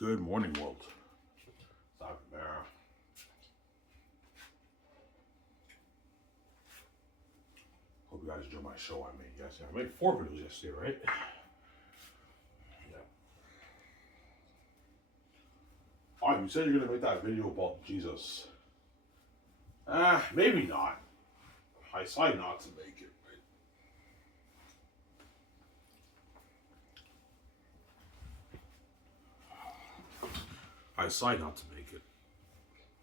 Good morning, world. Dr. Mara. Hope you guys enjoyed my show I made yesterday. I made 4 videos yesterday, right? Yeah. Oh, you said you're gonna make that video about Jesus. Maybe not. I decided not to make it. I decided not to make it.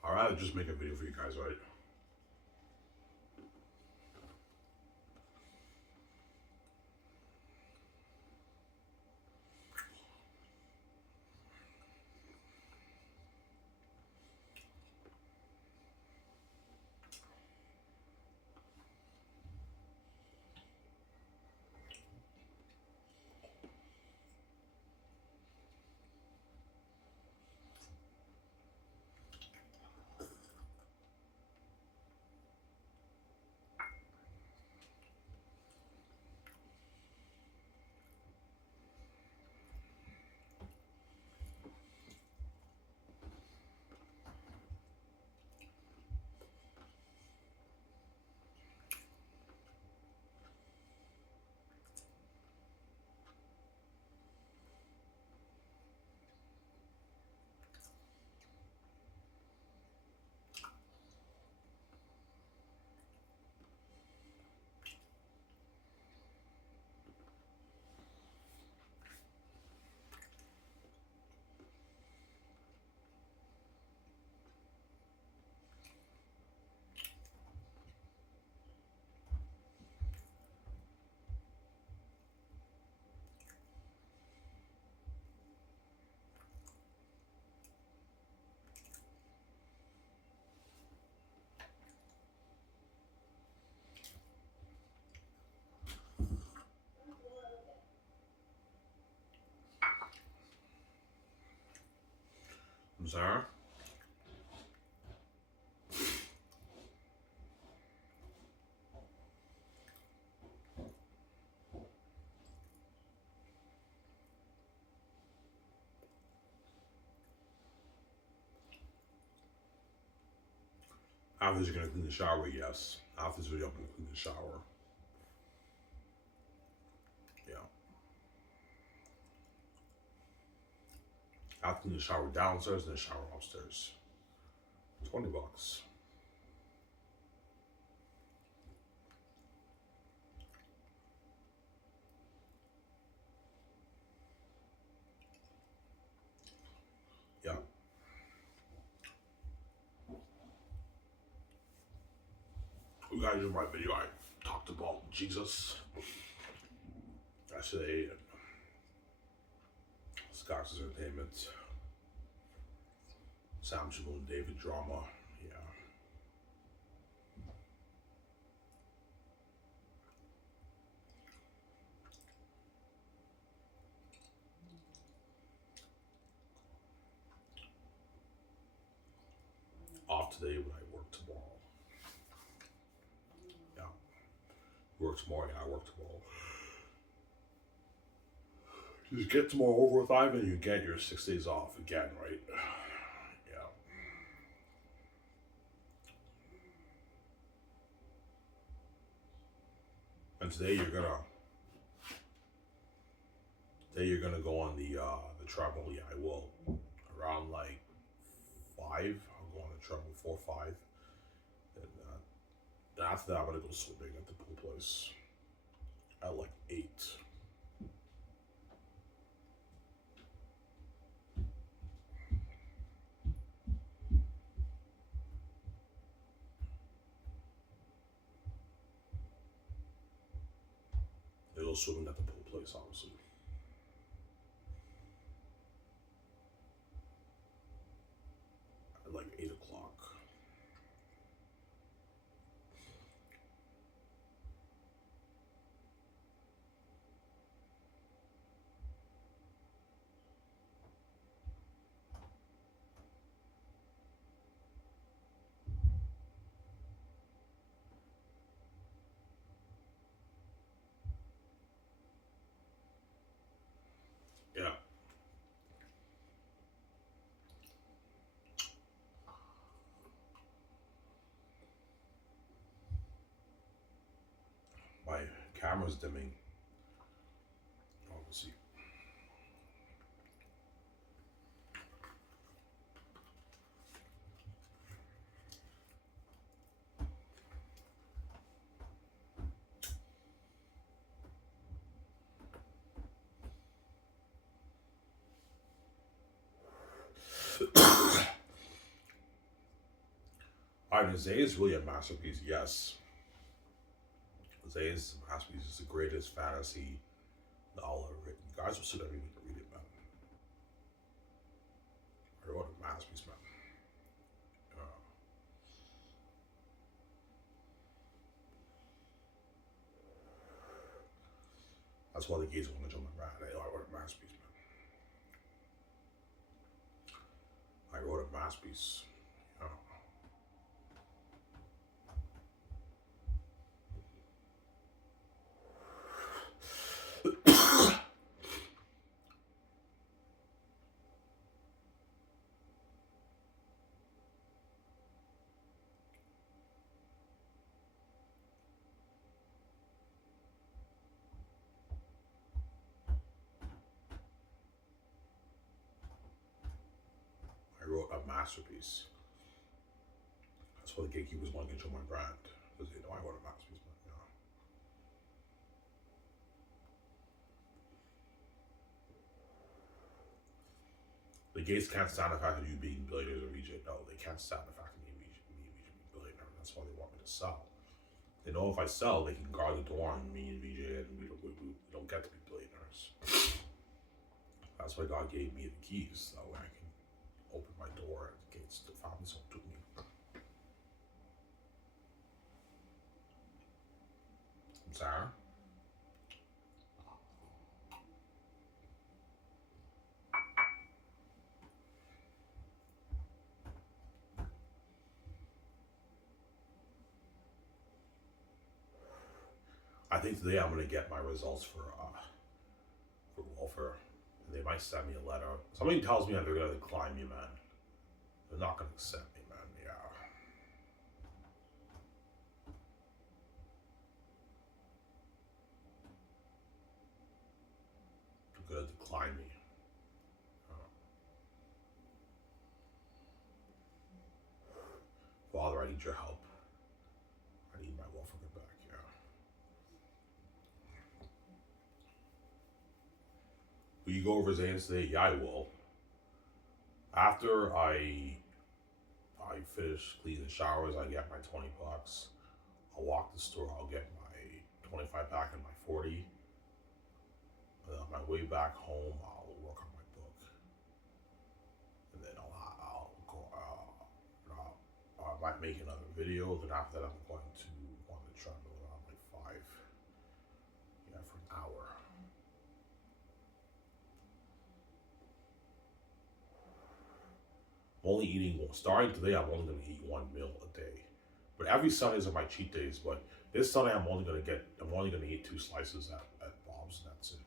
I'd rather just make a video for you guys, right? I'm sorry. After this, you're gonna clean the shower, yes. After this video, I'm gonna clean the shower. Yeah. After clean the shower downstairs and the shower upstairs. $20. Yeah. You guys in my video, I talked about Jesus yesterday and Scott's Entertainment, Sam Shaboon, David Drama. Yeah. Off today, but I work tomorrow. Yeah. Work tomorrow, yeah, I work tomorrow. Just get tomorrow over with, Ivan, and you get your 6 days off again, right? Yeah. And today you're gonna go on the travel. Yeah, I will. Around like 5, I'll go on the travel 4 5, and then after that I'm gonna go swimming at the pool place at like 8. They go swimming at the pool place, obviously. At like 8 o'clock. Camera's dimming. Oh, we'll see. Alright, Isaiah is really a masterpiece, yes. Isaiah is a masterpiece. It's the greatest fantasy novel ever written. You guys will sit every week and read it, man. I wrote a masterpiece, man. That's why the gays want to join my brand. I wrote a masterpiece, man. I wrote a masterpiece. I wrote a masterpiece. That's why the gatekeepers want to control my brand. Because they know I wrote a masterpiece, man. The gays can't stand the fact that you being billionaires or VJ. No, they can't stand the fact that me and VJ being billionaires. That's why they want me to sell. They know if I sell, they can guard the door on me and VJ, and we don't get to be billionaires. That's why God gave me the keys. That way I can open my door and the gates to families home to me. Sarah? I think today I'm gonna get my results for welfare. They might send me a letter. Somebody tells me that they're gonna decline me, man. They're not gonna accept me, man. Yeah. They're gonna decline me. Father, I need your help. I need my welfare back. Yeah. Will you go over his hands today? Yeah, I will. After I finish cleaning the showers, I get my $20. I'll walk the store. I'll get my 25 back and my 40. And on my way back home, I'll work on my book, and then I'll go. I might make another video. Then after that, I'm going to want to travel around like 5. Yeah, for an hour. I'm only eating. Starting today, I'm only going to eat 1 meal a day. But every Sundays are my cheat days. But this Sunday, I'm only going to eat 2 slices at Bob's, and that's it.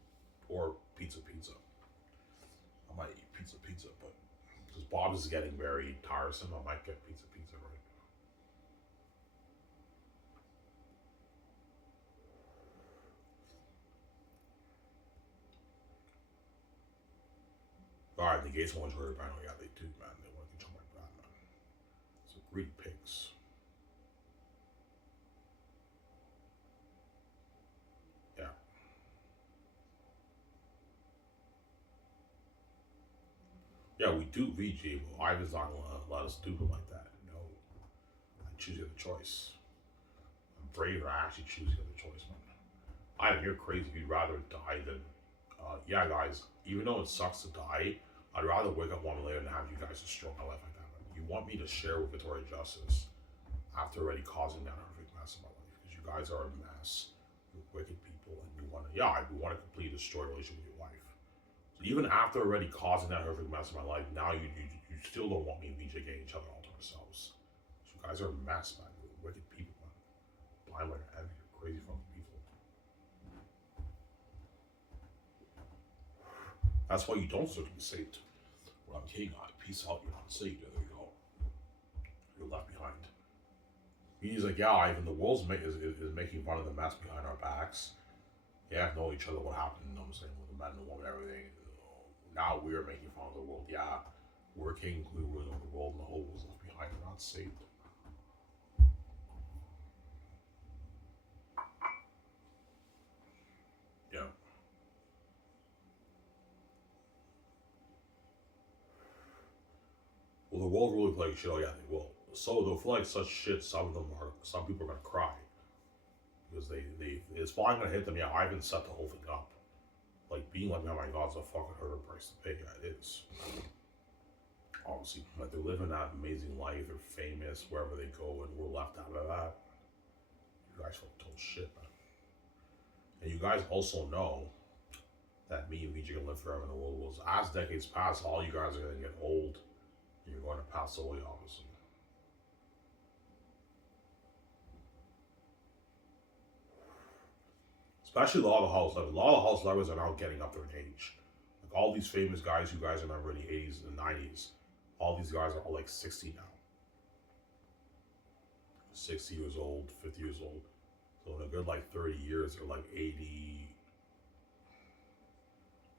Or pizza. I might eat pizza, but because Bob's is getting very tiresome, I might get pizza right. Alright, the gays want to enjoy the brand. Yeah, they do, man. They want to control my brand, man. So greedy pigs. Yeah. Yeah, we do VG, but Ivan's not going to let us do it like that. No. I choose the other choice. I'm brave, I actually choose the other choice, man. Ivan, you're crazy. You'd rather die than. Yeah, guys, even though it sucks to die, I'd rather wake up 1 minute later and have you guys destroy my life like that, man. You want me to share with Victoria Justice after already causing that horrific mess in my life, because you guys are a mess. You're wicked people, and you want to, we want to completely destroy a relationship with your wife. So even after already causing that horrific mess in my life, now you still don't want me and VJ getting each other all to ourselves. So you guys are a mess, man. You're wicked people, man. Blind like an enemy. You're crazy fucking people. That's why you don't deserve to be saved. Well, I'm king. Peace out. You're not saved. There you go. You're left behind. He's like, yeah, Ivan, the world's is making fun of the mess behind our backs. Yeah, know each other. What happened? You know what I'm saying, with the men and the woman, everything. Now we're making fun of the world. Yeah, we're king, we rule of the world, and the whole world's left behind. We're not saved. Yeah. Well, the world really like shit. Oh yeah, they will. So they'll feel like such shit. Some people are gonna cry because they it's probably gonna hit them. Yeah, I haven't set the whole thing up. Like being like, oh my god, it's a fucking hard price to pay. Yeah, it is. Obviously, like they're living that amazing life. They're famous wherever they go, and we're left out of that. You guys feel total shit, man. And you guys also know that me and VJ can live forever in the world. Was as decades pass, all you guys are gonna get old. And you're going to pass away, obviously. Especially a lot of house lovers are now getting up there in age. Like all these famous guys, you guys remember in the 80s and the 90s, all these guys are all like 60 now. 60 years old, 50 years old. So in a good like 30 years, they're like 80.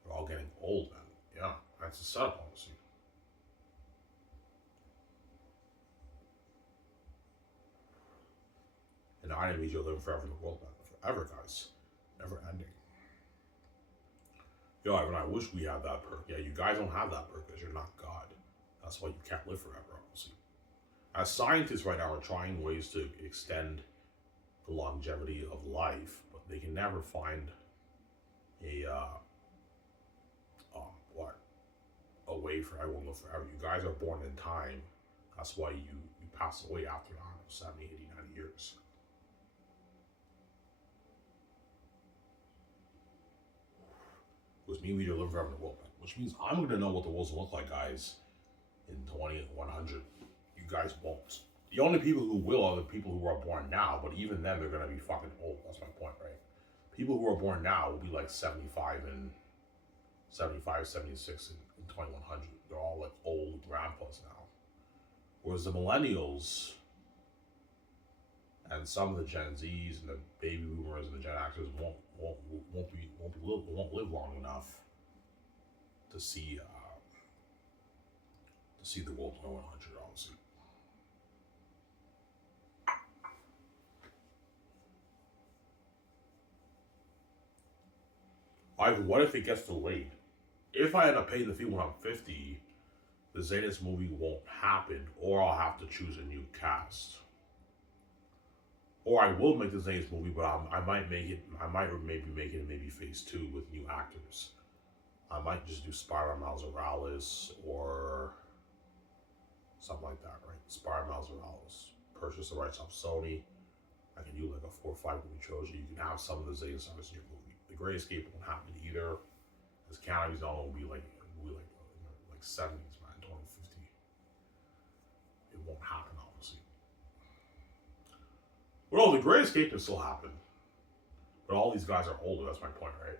They're all getting old, man. Yeah, that's a setup, obviously. And I need you to live forever in the world, man. Forever, guys. Never ending. Yo, Ivan, I wish we had that perk. Yeah, you guys don't have that perk because you're not God. That's why you can't live forever, obviously. As scientists right now are trying ways to extend the longevity of life, but they can never find a what a way for everyone to live forever. You guys are born in time. That's why you pass away after, I don't know, 70, 80, 90 years. Which means we live forever in the world, man. Which means I'm going to know what the world's going to look like, guys, in 2100. You guys won't. The only people who will are the people who are born now, but even then, they're going to be fucking old. That's my point, right? People who are born now will be like 75 and 75, 76 in 2100. They're all like old grandpas now. Whereas the millennials and some of the Gen Zs and the baby boomers and the Gen Xers won't live long enough to see the world in 100. Obviously, either what if it gets delayed? If I end up paying the fee when I'm 50, the Zetas movie won't happen, or I'll have to choose a new cast. Or I will make the Zetas movie, but I might make it. I might maybe make it maybe phase 2 with new actors. I might just do Spider-Man Miles Morales or something like that, right? Spider-Man Miles Morales. Purchase the rights off Sony. I can do like a 4 or 5 movie trilogy. You can have some of the Zeta stars in your movie. The Great Escape won't happen either. Because Keanu's not will be like 70s, man, 2050. It won't happen, obviously. But the Great Escape can still happen. But all these guys are older, that's my point, right?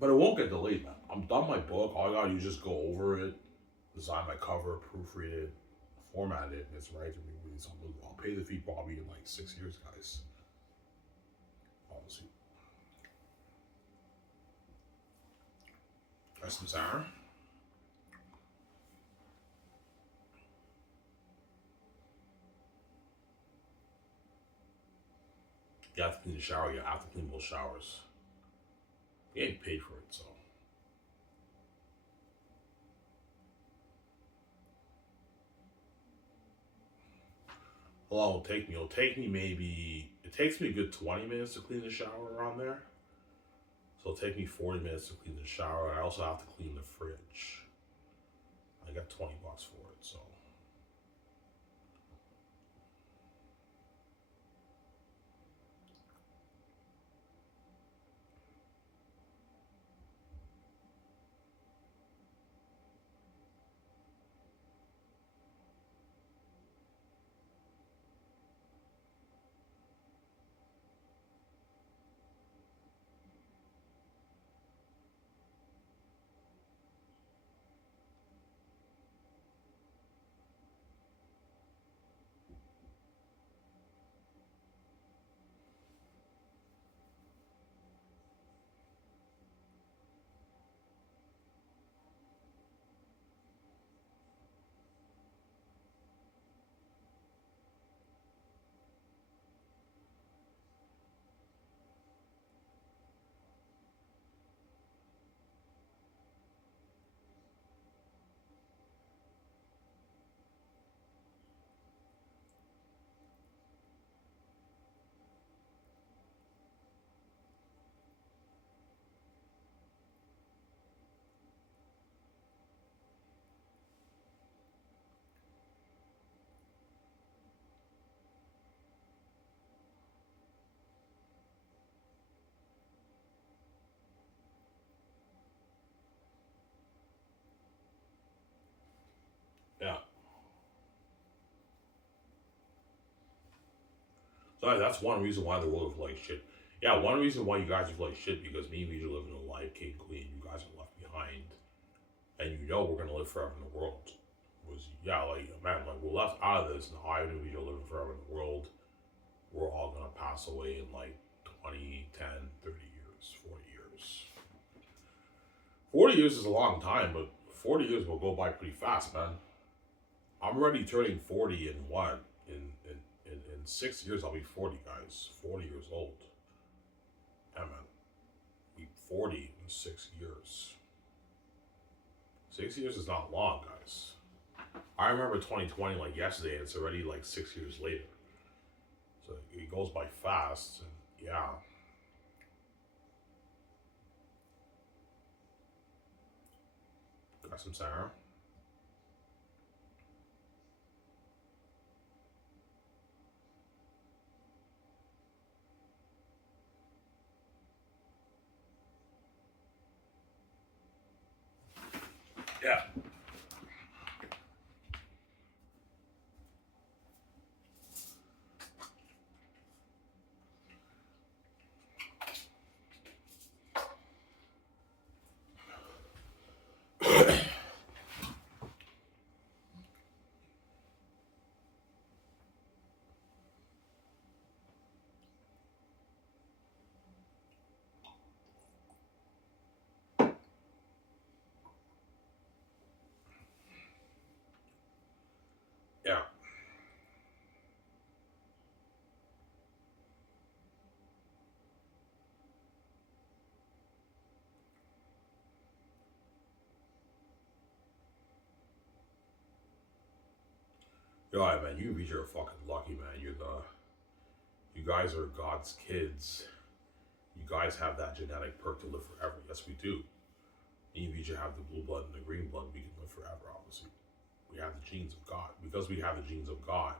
But it won't get delayed, man. I'm done my book. All I gotta do is just go over it, design my cover, proofread it, format it, and it's ready to be released on Lulu. I'll pay the fee probably in like 6 years, guys. Obviously. Try some sour. You have to clean the shower. You have to clean both showers. You ain't paid for it, so. How long will it take me? It'll take me maybe. It takes me a good 20 minutes to clean the shower around there. So it'll take me 40 minutes to clean the shower. I also have to clean the fridge. I got $20 for it, so. So that's one reason why the world is like shit. Yeah, one reason why you guys are like shit because me and Vija live in a life, king, queen. You guys are left behind, and you know we're gonna live forever in the world. Was yeah, like man, like we're left out of this, and I and Vija living forever in the world. We're all gonna pass away in like 20, 10, 30 years, 40 years. 40 years is a long time, but 40 years will go by pretty fast, man. I'm already turning 40 in what? In 6 years, I'll be 40, guys. 40 years old. Yeah, man. Be 40 in 6 years. 6 years is not long, guys. I remember 2020 like yesterday, and it's already like 6 years later. So it goes by fast, and yeah. Got some Sarah. Yeah. Yeah. Yo, man, you beat are fucking lucky, man. You guys are God's kids. You guys have that genetic perk to live forever. Yes, we do. Me and Vijay have the blue blood and the green blood. We can live forever, obviously. We have the genes of God. Because we have the genes of God,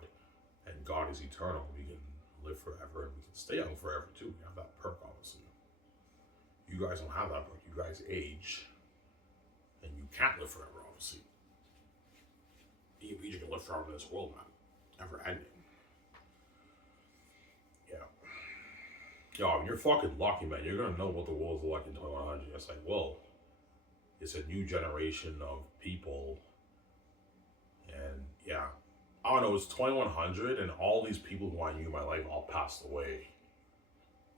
and God is eternal, we can live forever and we can stay young forever, too. We have that perk, obviously. You guys don't have that perk. You guys age, and you can't live forever, obviously. Me and Vijay can live forever in this world, man. Never ending. Yeah. Yo, you're fucking lucky, man. You're gonna know what the world's like in 2100. It's like, well, it's a new generation of people, and yeah, I don't know. It's 2100, and all these people who I knew in my life all passed away.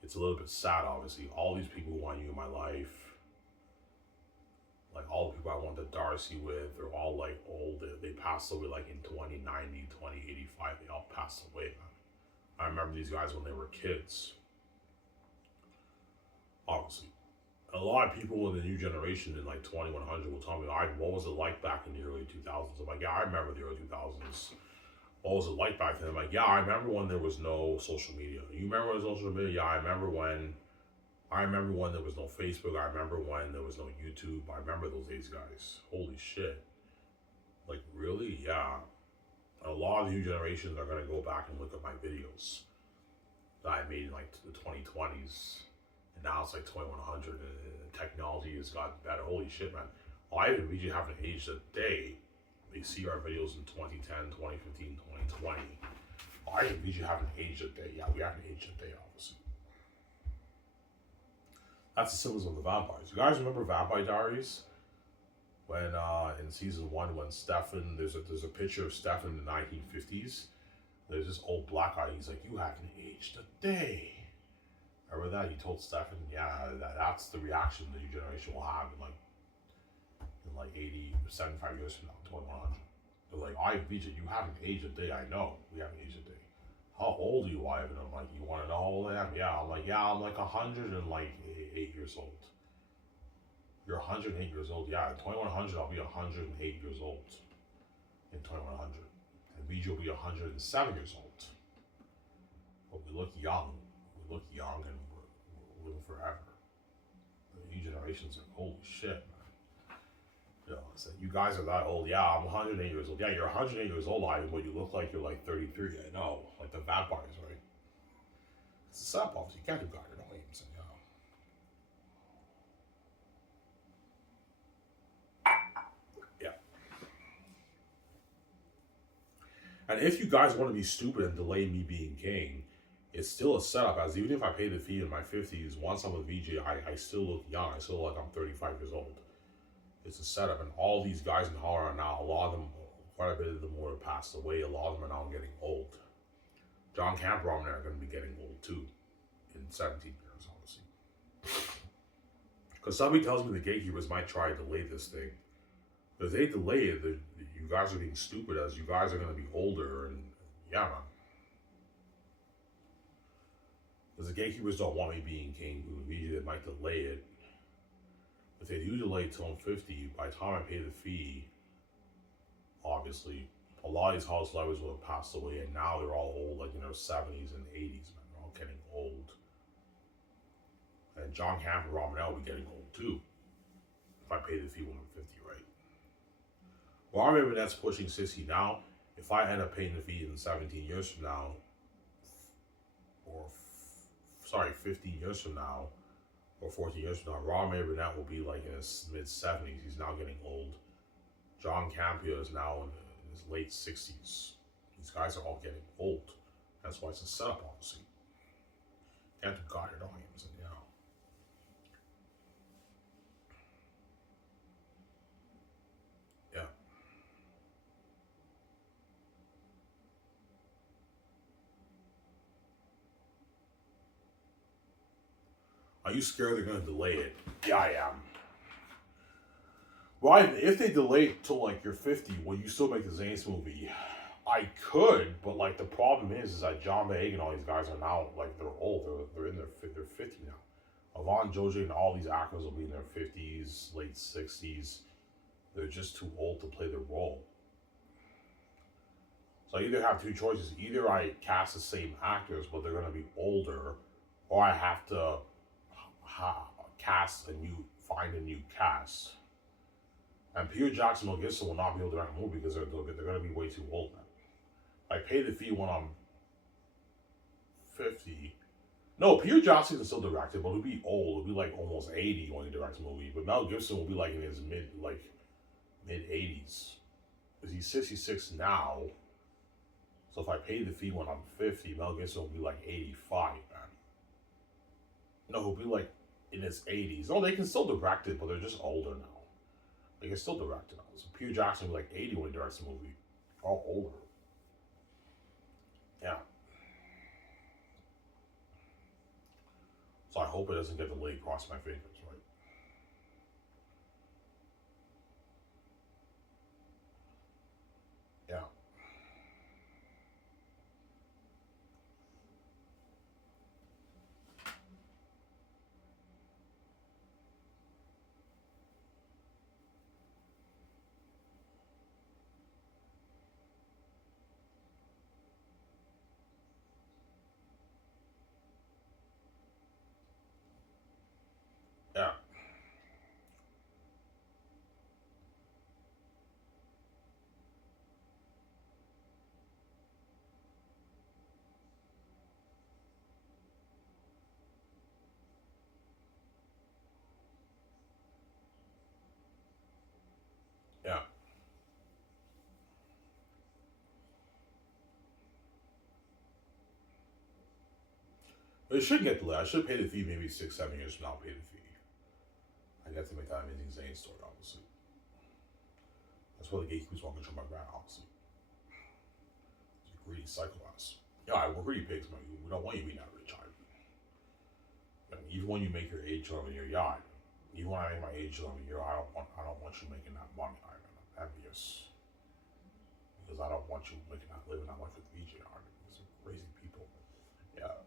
It's a little bit sad, obviously. All these people who I knew in my life, like all the people I went to Darcy with, they're all like old. They passed away like in 2090, 2085. They all passed away, man. I remember these guys when they were kids. Obviously, a lot of people in the new generation in like 2100 will tell me, what was it like back in the early 2000s? I'm like, yeah, I remember the early 2000s. What was it like back then? I'm like, yeah, I remember when there was no social media. You remember when social media? Yeah, I remember when there was no Facebook. I remember when there was no YouTube. I remember those days, guys. Holy shit. Like, really? Yeah. A lot of the new generations are going to go back and look at my videos that I made in like the 2020s. And now it's like 2100 and technology has gotten better. Holy shit, man. Well, I even we just haven't aged a day. They see our videos in 2010, 2015, 2020. I think we haven't aged a day. Yeah, we haven't aged a day, obviously. That's the symbols of the vampires. You guys remember Vampire Diaries? When in season one, when Stefan, there's a picture of Stefan in the 1950s. There's this old black guy. He's like, "You haven't aged a day." Remember that? He told Stefan, "Yeah, that's the reaction the new generation will have in like 80, 75 years from now, 2100." They're like, "I, Vijay, you haven't aged a day." I know we haven't aged a day. How old are you, Ivan? I'm like, "You want to know how old I am?" Yeah, I'm like, "Yeah, I'm like 108 years old." You're 108 years old. Yeah, in 2100, I'll be 108 years old. In 2100, and Vijay will be 107 years old. But we look young. We look young, and we're living forever. The new generations are holy shit, man. You know, so you guys are that old. Yeah, I'm 108 years old. Yeah, you're 108 years old, Ivan, but you look like you're like 33. I know, like the vampires, right? It's a sap off. You can't do God, no names. Yeah. And if you guys want to be stupid and delay me being king, it's still a setup. As even if I pay the fee in my 50s, once I'm a VJ, I still look young. I still look like I'm 35 years old. It's a setup, and all these guys in horror are now, a lot of them, quite a bit of them would have passed away. A lot of them are now getting old. John Campbell and I are going to be getting old too in 17 years, obviously. Because somebody tells me the gatekeepers might try to delay this thing. If they delay it, you guys are being stupid, as you guys are going to be older, and yeah, man. Because the gatekeepers don't want me being king. Usually they might delay it. If they do delay it till I'm 50, by the time I pay the fee, obviously, a lot of these house lovers will have passed away, and now they're all old, like in their 70s and 80s, man. They're all getting old. And John Camp and Robin L will be getting old too, if I pay the fee when I'm 50, right? Well, I remember that's pushing 60 now. If I end up paying the fee in 17 years from now, or 15 years from now, or 14 years from now, Rob Burnett will be like in his mid 70s. He's now getting old. John Campia is now in his late 60s. These guys are all getting old. That's why it's a setup, obviously. You have to guard your audience, and yeah. Are you scared they're going to delay it? Yeah, I am. Well, if they delay it till like you're 50, will you still make the Zanes movie? I could, but like the problem is that John Boyega and all these guys are now like they're old. They're in they're 50 now. Yvonne Joji and all these actors will be in their 50s, late 60s. They're just too old to play the role. So I either have two choices. Either I cast the same actors, but they're going to be older, or I have to find a new cast. And Peter Jackson and Mel Gibson will not be able to direct a movie because they're going to be way too old now. I pay the fee when I'm 50. No, Peter Jackson can still direct it, but he'll be old. He'll be like almost 80 when he directs a movie. But Mel Gibson will be like in his mid 80s. Because he's 66 now. So if I pay the fee when I'm 50, Mel Gibson will be like 85, man. No, he'll be like in his 80s. No, they can still direct it, but they're just older now. They can still direct it now. So Peter Jackson will be like 80 when he directs a movie. All older. Yeah. So I hope it doesn't get delayed across my fingers, right? Yeah. Yeah. Yeah. But it should get delayed. I should pay the fee maybe 6, 7 years from now. Pay the fee. I get to make that Amazing Zane story, obviously. That's why the gatekeepers want to control my brand, obviously. It's a greedy psychopaths. Yeah, we're greedy pigs, man. We don't want you being that rich, either. You know, even when you make your age 11 year yacht, even when I make my age 11 year, I don't want you making that money. I'm envious because I don't want you living that life with VJ. These are crazy people. Yeah,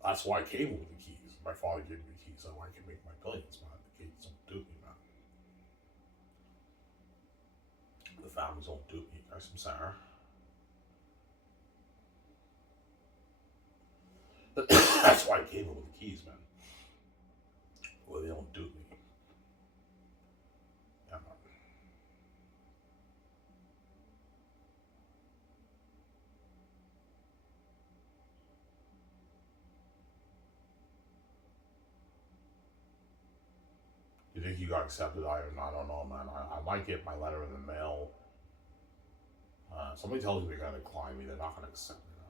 that's why I came with the keys. My father gave me the keys so I can make my billions, man. The kids don't do me, man. The families don't do me. Guys, I'm sorry. That's why I came with the keys, man. Well, they don't do me. Yeah, man. You think you got accepted? I don't know, man. I might get my letter in the mail. Somebody tells me they're gonna decline me. They're not gonna accept me. Man.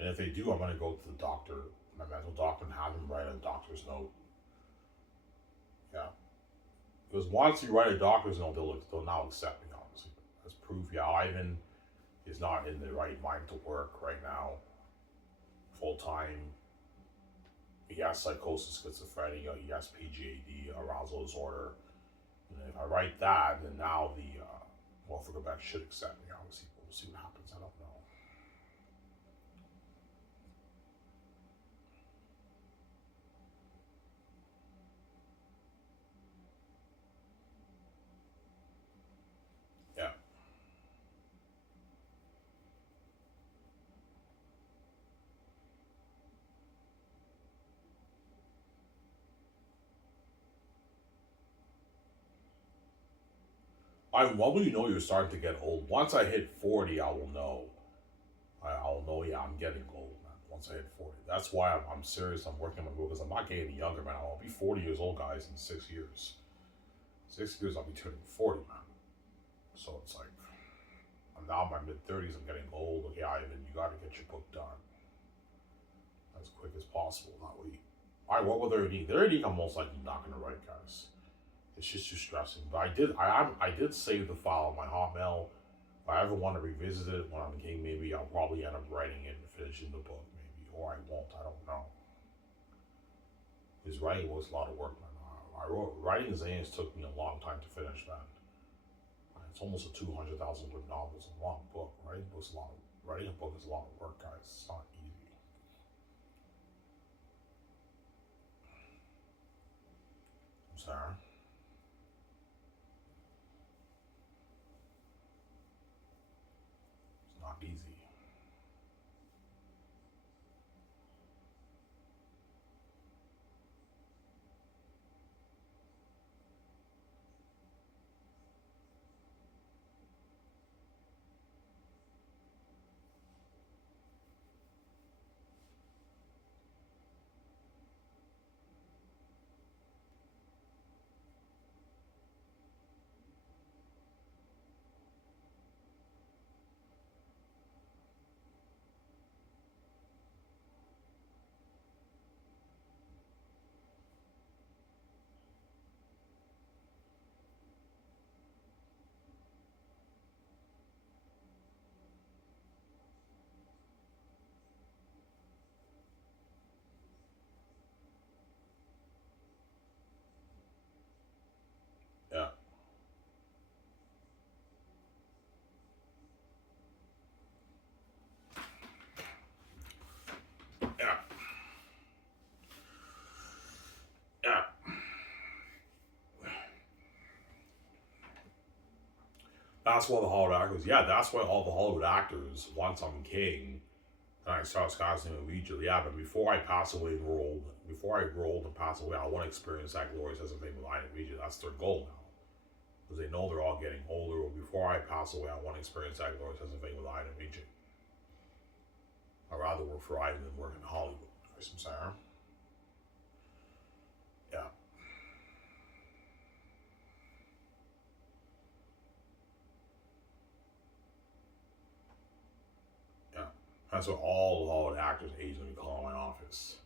And if they do, I'm gonna go to the doctor, my mental doctor, and have him write a doctor's note. Yeah, because once you write a doctor's note, they'll now accept me. Obviously, as proof. Yeah, Ivan is not in the right mind to work right now, full time. He has psychosis, schizophrenia. He has PGAD, arousal disorder. And if I write that, then now the Norfolk Quebec should accept me. Obviously, we'll see what happens. I don't know. Yeah. When will you know you're starting to get old? Once I hit 40, I will know. I'll know, yeah, I'm getting old, man. Once I hit 40. That's why I'm serious. I'm working on my goal because I'm not getting any younger, man. I'll be 40 years old, guys, in 6 years. 6 years, I'll be turning 40, man. So it's like, I'm now in my mid 30s. I'm getting old. Okay, Ivan, you got to get your book done as quick as possible. That way. All right, what will their need? Their need, I'm most likely not going to write, guys. It's just too stressing. But I did save the file on my Hotmail. If I ever want to revisit it when I'm king, maybe I'll probably end up writing it and finishing the book, maybe, or I won't. I don't know. Because writing was a lot of work, man. Writing Zanes took me a long time to finish, man. It's almost a 200,000 word novel. It's a long book. Writing a book is a lot of work, guys. It's not easy. I'm sorry. It's not easy. Yeah. Yeah. Yeah. That's why the Hollywood actors. Yeah, that's why all the Hollywood actors, once I'm king, and I start casting immediately. Yeah, but before I pass away and grow old, before I grow old and pass away, I want to experience that glorious as a thing with Lion Regis. That's their goal now. Because they know they're all getting older. But before I pass away, I want to experience that glorious as a thing with Lion Regis. I'd rather work for Ivan than work in Hollywood. Chris, I'm sorry. Yeah, yeah. That's what all the Hollywood actors' agents gonna be calling my office.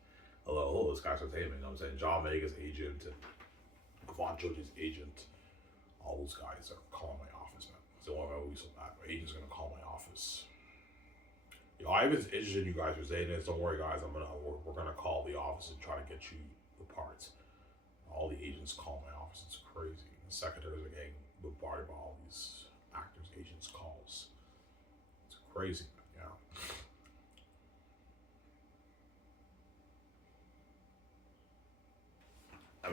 Hello, this guy's entertainment. You know what I'm saying? John Vega's agent and Kevon George's agent. All those guys are calling my office, man. So why would be so bad? My agent's gonna call my office. You know, Ivan's interested in you guys are saying this. Don't worry, guys. We're gonna call the office and try to get you the parts. All the agents call my office. It's crazy. The secretaries are getting bombarded by all these actors, agents' calls. It's crazy. Yeah. I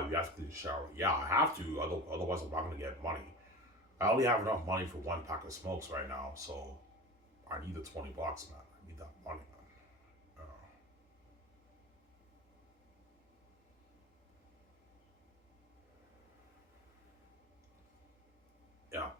mean, you have to clean the shower. Yeah, I have to. Otherwise, I'm not gonna get money. I only have enough money for one pack of smokes right now, so I need the $20, man. I need that money, man. Yeah.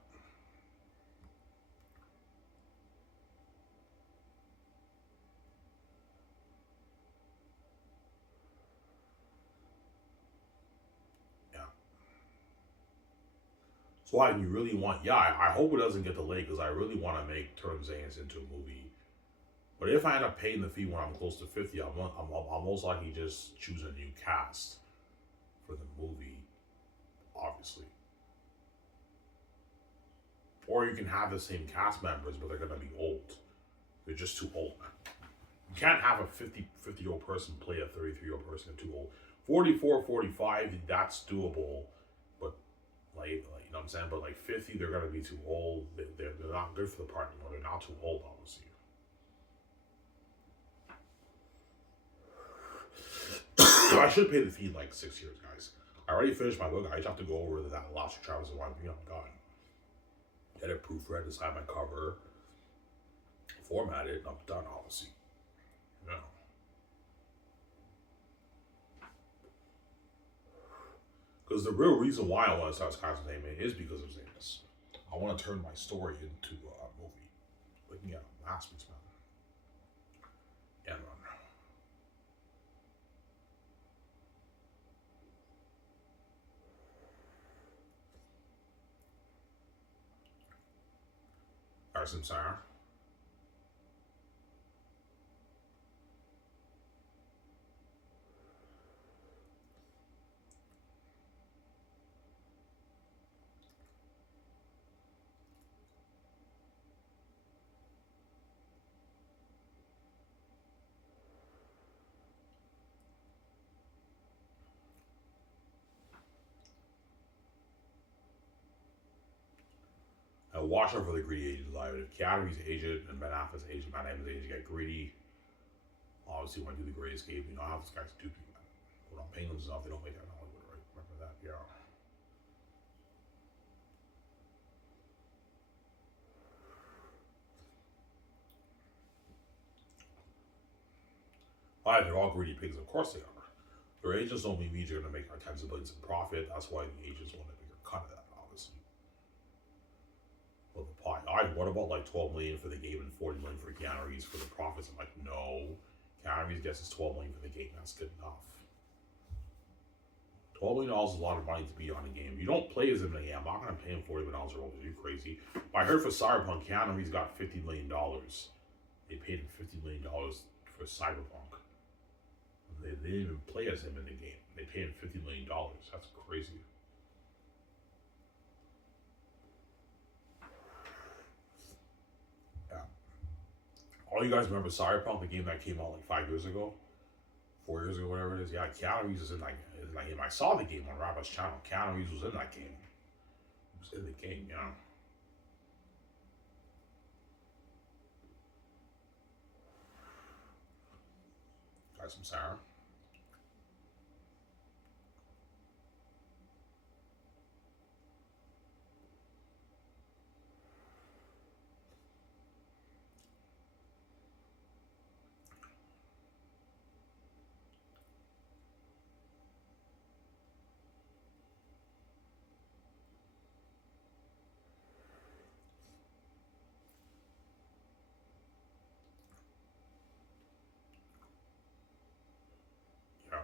So why you really want? Yeah, I hope it doesn't get delayed because I really want to make Turn Zanes into a movie. But if I end up paying the fee when I'm close to 50, I'm most likely just choose a new cast for the movie, obviously. Or you can have the same cast members, but they're gonna be old. They're just too old, man. You can't have a 50-year-old person play a 33-year-old person. They're too old. 44, 45, that's doable. But, like you know what I'm saying? But, like, 50, they're going to be too old. They're not good for the part anymore. They're not too old, obviously. I should pay the fee in, like, 6 years, guys. I already finished my book. I just have to go over that last Travis and Wine. Oh, God. Get it proofread, decide my cover, format it, and I'm done, obviously. No. Because the real reason why I want to start Sky's Entertainment is because of Zanis. I want to turn my story into a movie. Looking at a masterpiece, man. Yeah, man. Arson Sarah. Watch out for the greedy agents. Like, if Keanu Reeves' agent and Ben Affleck's agent, Matt Damon's agent get greedy, obviously when I do the Great Escape, you know how this guy's stupid, man. But I'm paying them stuff, they don't make that in Hollywood, right? Remember that? Yeah. Alright, they're all greedy pigs, of course they are. Their agents don't mean they're gonna make our tens of billions in profit. That's why the agents want a bigger cut of that, obviously. Well, the pie. Alright, what about like 12 million for the game and 40 million for Keanu Reeves for the profits? I'm like, no. Keanu Reeves gets his 12 million for the game. That's good enough. $12 million is a lot of money to be on a game. You don't play as him in a game. I'm not gonna pay him $40 million. Are you crazy? I heard for Cyberpunk, Keanu Reeves got $50 million. They paid him $50 million for Cyberpunk. They didn't even play as him in the game. They paid him $50 million. That's crazy. Yeah. All you guys remember Cyberpunk, the game that came out like 5 years ago? 4 years ago, whatever it is. Yeah, Keanu Reeves was in that game. I saw the game on Rabbi's channel. Keanu Reeves was in that game. He was in the game, yeah. Got some Sarah. Yeah.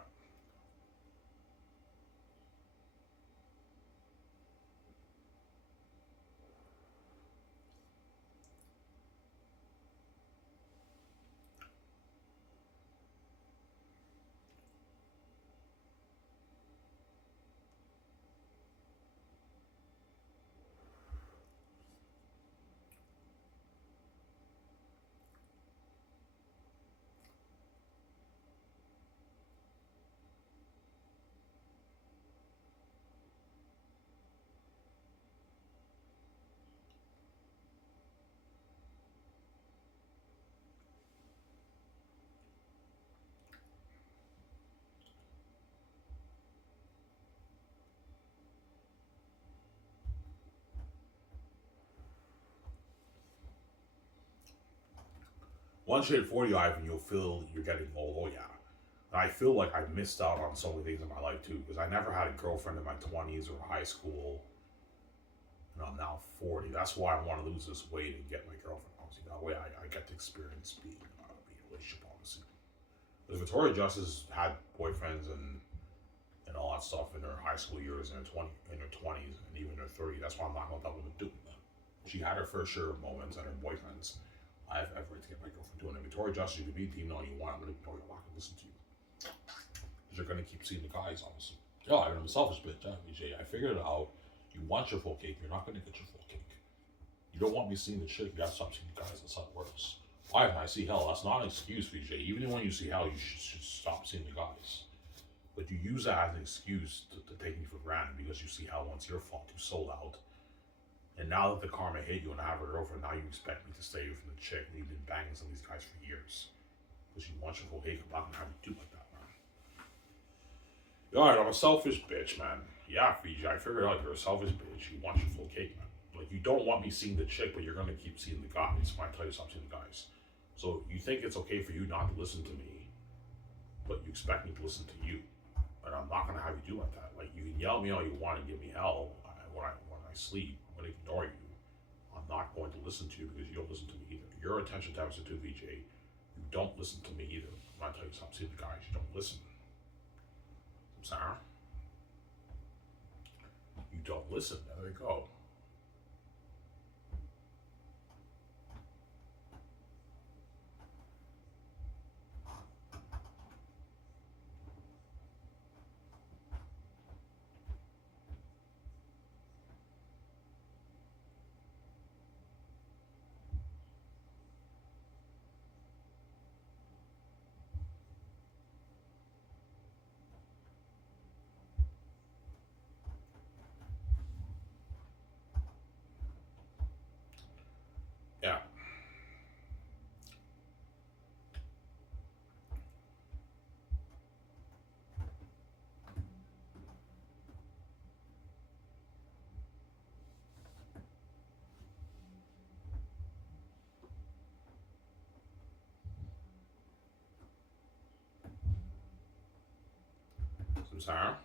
Once you hit 45 and you'll feel you're getting old, oh yeah. And I feel like I missed out on so many things in my life too, because I never had a girlfriend in my 20s or high school. And I'm now 40. That's why I want to lose this weight and get my girlfriend. Obviously, that way I get to experience being in a relationship, obviously. Because Victoria Justice had boyfriends and all that stuff in her high school years, in her 20s, and even her 30s. That's why I'm not gonna tell her to do that. She had her fair share of moments and her boyfriends. I have every right to get my girlfriend doing it. Victoria Justice, you can be the team all you want. I'm gonna ignore you. I'm not gonna listen to you. Because you're gonna keep seeing the guys, honestly. Yeah, I'm a selfish bitch, VJ. I figured it out. You want your full cake, you're not gonna get your full cake. You don't want me seeing the chick, you gotta stop seeing the guys. That's how it works. Why? When I see hell, that's not an excuse, VJ. Even when you see hell, you should stop seeing the guys. But you use that as an excuse to take me for granted because you see how once your fault, you sold out. And now that the karma hit you and I have a girlfriend, now you expect me to stay away from the chick and you've been banging some of these guys for years. Because you want your full cake. I'm not gonna have you do like that, man. Alright, I'm a selfish bitch, man. Yeah, Fiji, I figured out you're a selfish bitch. You want your full cake, man. Like, you don't want me seeing the chick, but you're gonna keep seeing the guys when I tell you to stop seeing the guys. So you think it's okay for you not to listen to me, but you expect me to listen to you. And I'm not gonna have you do like that. Like, you can yell at me all you want and give me hell when I sleep. I'm gonna ignore you. I'm not going to listen to you because you don't listen to me either. Your attention deficit too, VJ. You don't listen to me either. When I tell you to stop seeing the guys, you don't listen. Sarah, you don't listen. There you go. Yeah. Sarah.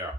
Yeah.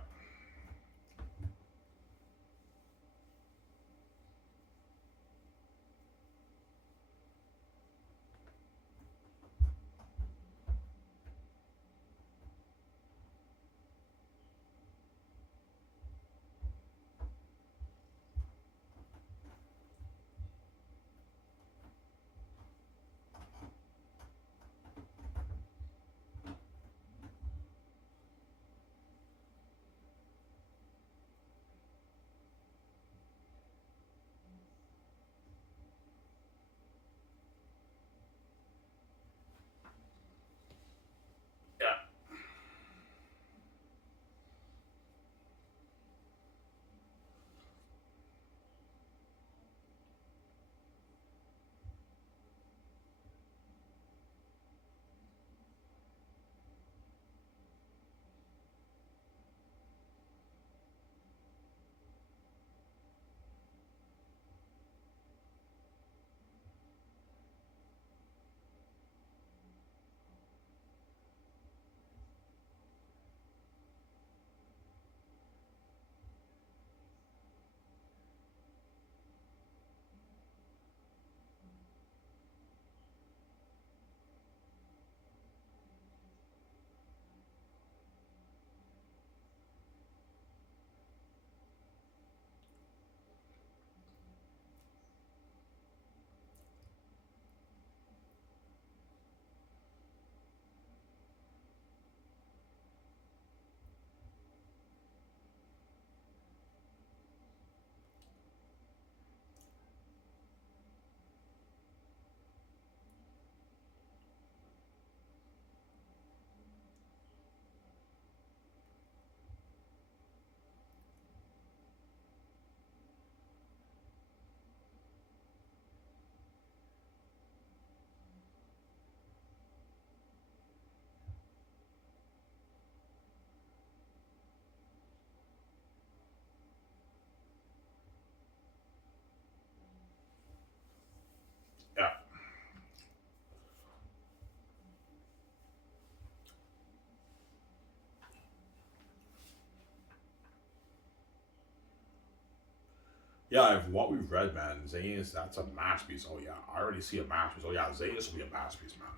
Yeah, if what we've read, man, Zanus, that's a masterpiece. Oh yeah, I already see a masterpiece. Oh yeah, Zanus will be a masterpiece, man.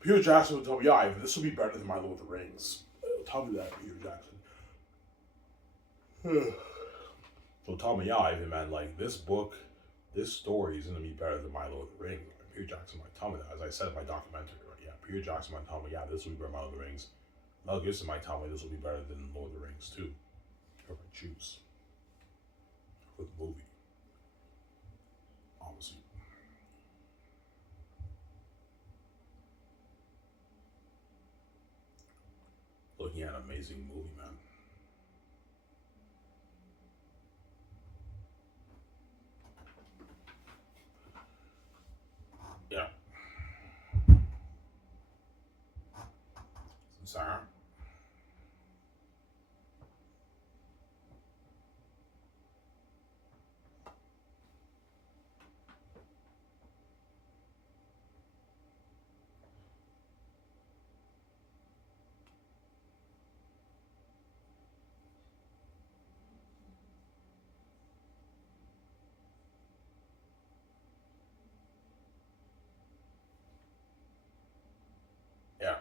Peter Jackson would tell me, yeah, Ivan, this will be better than my Lord of the Rings. Tell me that, Peter Jackson. So tell me, yeah, Ivan, man, like this book, this story is gonna be better than my Lord of the Rings. And Peter Jackson might tell me that, as I said in my documentary, right? Yeah, Peter Jackson might tell me, yeah, this will be better than my Lord of the Rings. Mel Gibson might tell me this will be better than Lord of the Rings too. If I choose for the movie, obviously. Looking at an amazing movie, man. Yeah. Sarah? Yeah.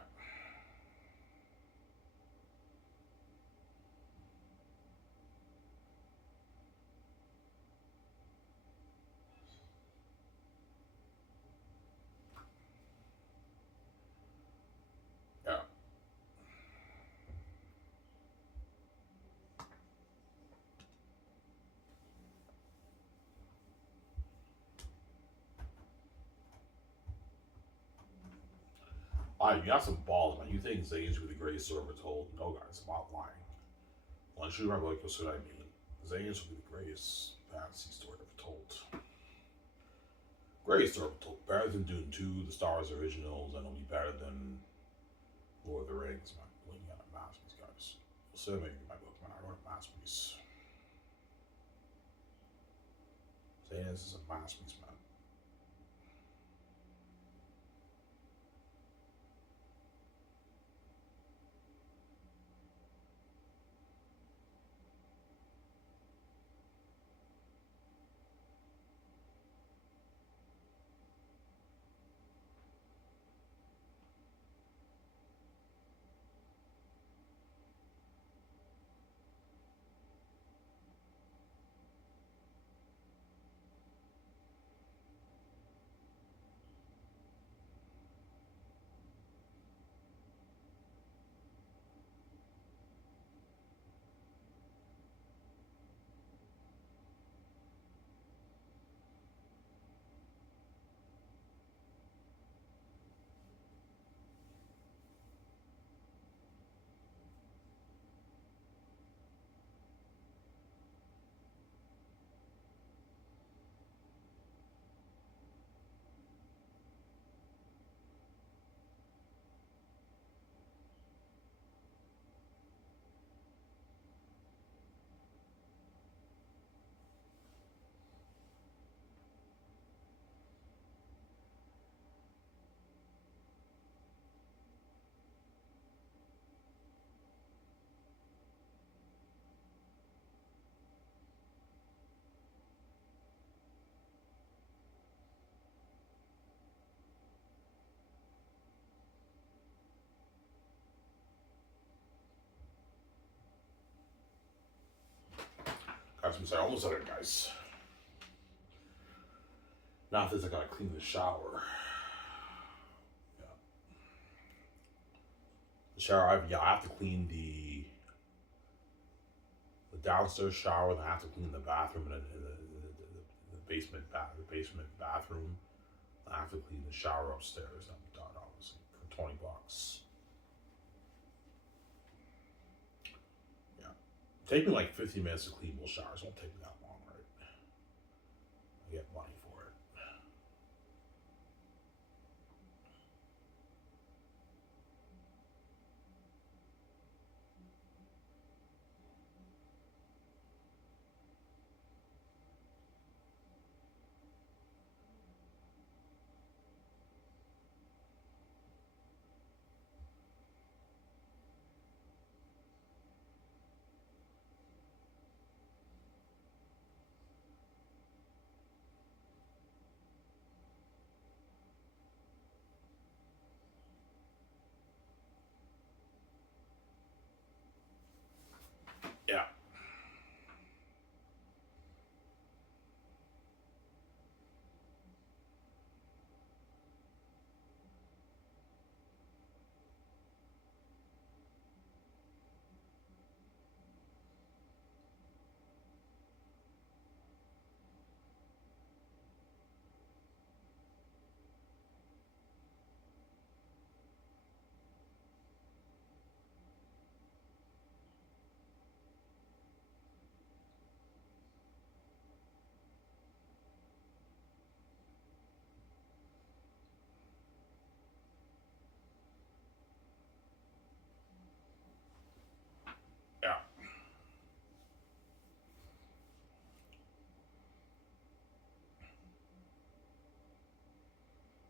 Yeah. You got some balls, man. You think Zane's will be the greatest story ever told? No, guys, I'm not lying. Once you remember, like, that's what I mean. Zane's will be the greatest fantasy story ever told. Greatest story ever told. Better than Dune 2, the Star Wars originals, and it'll be better than Lord of the Rings, man. Looking at a masterpiece, guys. You'll say maybe my book, man. I wrote a masterpiece. Saying this is a masterpiece, man. Guys, I'm sorry, almost said it, guys. Now, this I gotta clean the shower. Yeah. The shower, I have to clean the downstairs shower, and I have to clean the bathroom and the basement bathroom. I have to clean the shower upstairs. I'm done, obviously, for $20. Yeah, take me like 15 minutes to clean both showers. It won't take me that long, right? I get money for it.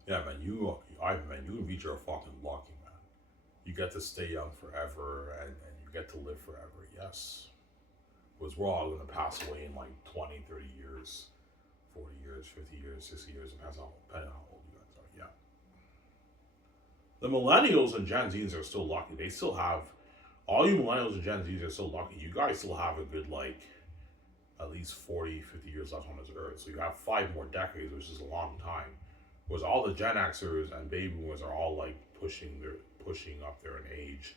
Yeah, man, you and Beach are fucking lucky, man. You get to stay young forever and you get to live forever, yes. Because we're all going to pass away in like 20, 30 years, 40 years, 50 years, 60 years, depending on how old you guys are, yeah. The millennials and Gen Zs are still lucky. They still have, all you millennials and Gen Zs are still lucky. You guys still have a good, like, at least 40, 50 years left on this earth. So you have 5 more decades, which is a long time. Whereas all the Gen Xers and baby boomers are all like pushing up there in age.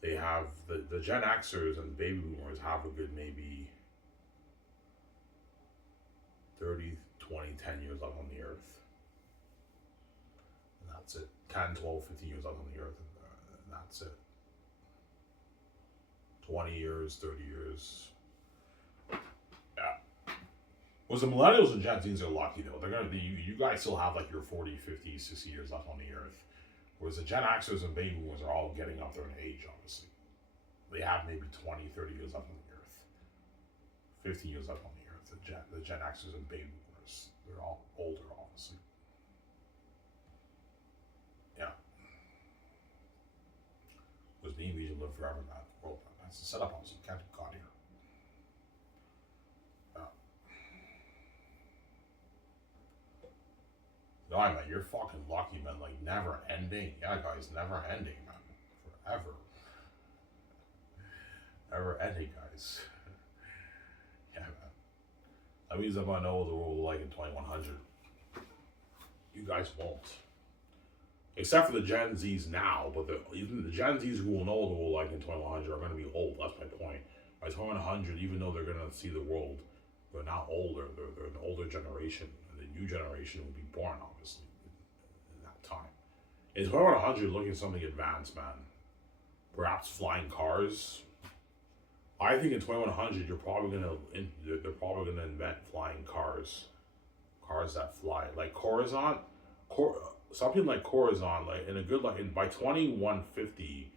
They have the Gen Xers and baby boomers have a good maybe 30, 20, 10 years left on the earth. And that's it. 10, 12, 15 years left on the earth, and that's it. 20 years, 30 years. Yeah. Whereas the millennials and Gen Zs are lucky though. They're gonna be, you guys still have like your 40, 50, 60 years left on the earth. Whereas the Gen Xers and baby boomers are all getting up there in age, obviously. They have maybe 20, 30 years left on the earth. 50 years left on the earth. The Gen Xers and baby boomers, they're all older, obviously. Yeah. Because me and we should live forever in that world. That's the setup, obviously. You can't do God here. Yeah, man, you're fucking lucky, man. Like, never ending. Yeah, guys, never ending, man. Forever. Never ending, guys. Yeah, man. That means I'm gonna know what the world will like in 2100. You guys won't. Except for the Gen Zs now, but even the Gen Zs who will know what the world like in 2100 are gonna be old. That's my point. By 2100, even though they're gonna see the world, they're not older. They're an older generation. The new generation will be born, obviously, in that time. In 2100, looking at something advanced, man. Perhaps flying cars. I think in 2100, they're probably gonna invent flying cars, cars that fly, like Coruscant, something like Coruscant, like in a good like by 2150,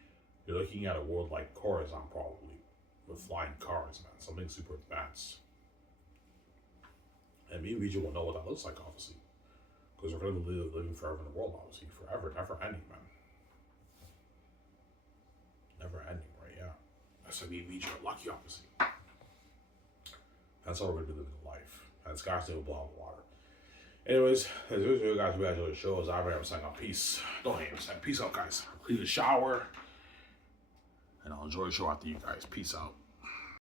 you're looking at a world like Coruscant probably, with flying cars, man. Something super advanced. And me and Vijay will know what that looks like, obviously. Because we're going to be living forever in the world, obviously. Forever, never ending, man. Never ending, right? Yeah. So me and Vijay are lucky, obviously. That's how we're going to be living life. And Scott's going to blow out the water. Anyways, as usual, guys, we enjoy the show. As I'm saying, peace. Don't hate him. Peace out, guys. I'll clean the shower. And I'll enjoy the show after you guys. Peace out.